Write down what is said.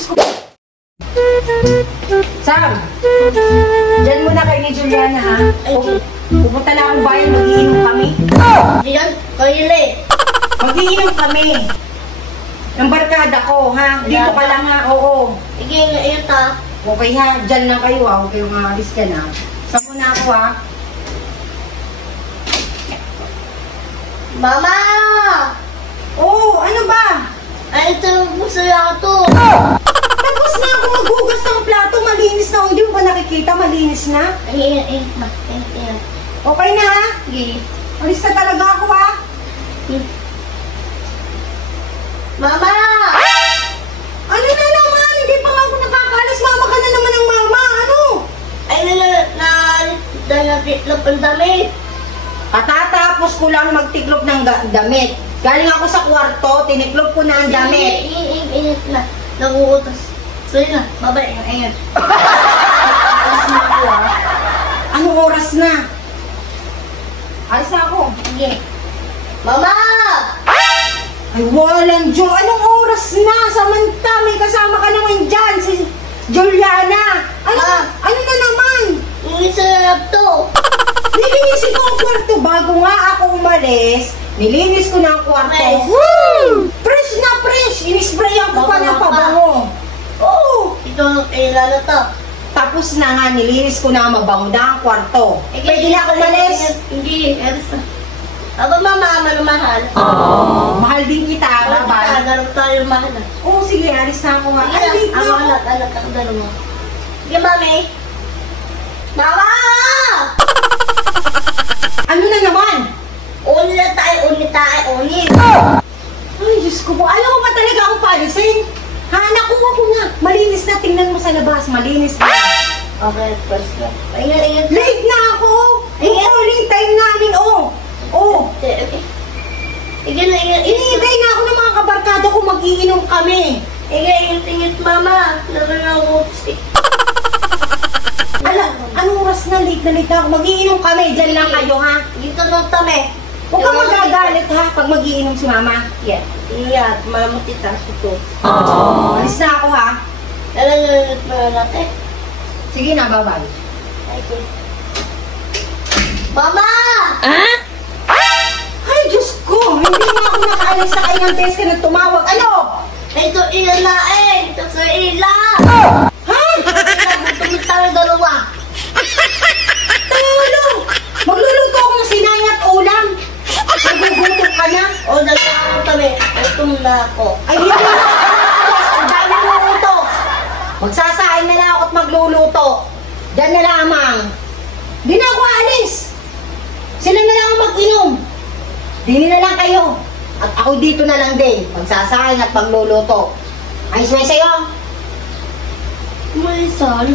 Diyos ko. Sam, dyan muna kayo ni Juliana, ha? Pupunta na akong bayan, mag-iinom kami. Diyan, toilet. Mag-iinom kami. Ang barkada ko, ha? Dito ka lang, ha? Oo. Sige, ngayon ta. Okay, ha? Dyan lang kayo, ha? Huwag kayong maalis ka na. Saan muna ako, ha? Mama! Oo, ano ba? Ay, ito po sa lato. Tapos na ako maghugas ng plato. Malinis na. Hindi mo ba nakikita? Malinis na. Ay. Okay na, ha? Sige. Alis na talaga ako, ha? Mama! Ano na naman? Hindi pa nga ako nakakalis. Mama ka na naman ng mama. Ano? Ay, natitlop ang damit. Katatapos ko lang magtiklop ng damit. Galing ako sa kwarto, tiniklop ko na ang damit. Init na. Naguutos. Sorry na. Babay. Ingat. Alis na ako, ha? Anong oras na? Alis na ako. Sige. Mama! Ay, walang Diyo. Anong oras na? Samanta, may kasama ka naman dyan, si Juliana. Ano na naman? Sarap to. Nilinisin ko ang kwarto bago nga ako umalis. Nilinis ko na ang kwarto. Fresh. Woo! Fresh na fresh. Inisprayan ko pa ng pabango. Oo. Ito, lalo to. Tapos na nga, nilinis ko na mabango na ang kwarto. Pwede na ako umalis. Hindi. Aba, mama, mahal. Mahal din kita, babay. Ganun tayo mahal. Oo, sige, alis na ako nga. Ay, wait na ako. Anak, ang dalawa. Sige, mami. Mama! Ano na naman? Uni na tayo, uni. Ay, Diyos ko po. Ayaw mo ba talaga akong palisin? Ha, nakuha ko nga. Malinis na. Tingnan mo sa labas. Malinis na. Okay, first na. Ingat. Late na ako. Uling time namin, oh. Oh. Okay. Ingat. Iniintay na ako ng mga kabarkada ko. Mag-iinom kami. Ingat, mama. Laban na ako. Anong oras na? Late na ako. Mag-iinom kami. Diyan lang kayo, ha? Dito na kami. Huwag kang magagalit, ha? Pag mag-iinom si mama. Yeah. Ingat, mama tita. Ito. Alis na ako, ha? Lalangalit mo na natin. Sige na, bye-bye. Okay. Mama! Ay, Diyos ko! Hindi na ako nakaalis sa kanyang beses ka nang tumawag. Ano? Ito ilalain! Ito sa ila! Ha? Tumit tayo dalawa! Tulong! Magluluto ako ng sinay at ulam. Nagugutom ka na. O, dalawa kami. Gutom na ako. Ay, hindi na ako nakaalis. Ang dami ng utos. Magsasain na lang ako at magluluto. Diyan na lamang. Di na ako aalis. Sila na lang ang mag-inom. Dini na lang kayo. At ako dito na lang din. Magsasain at magluluto. Ayos na sa'yo. May sal.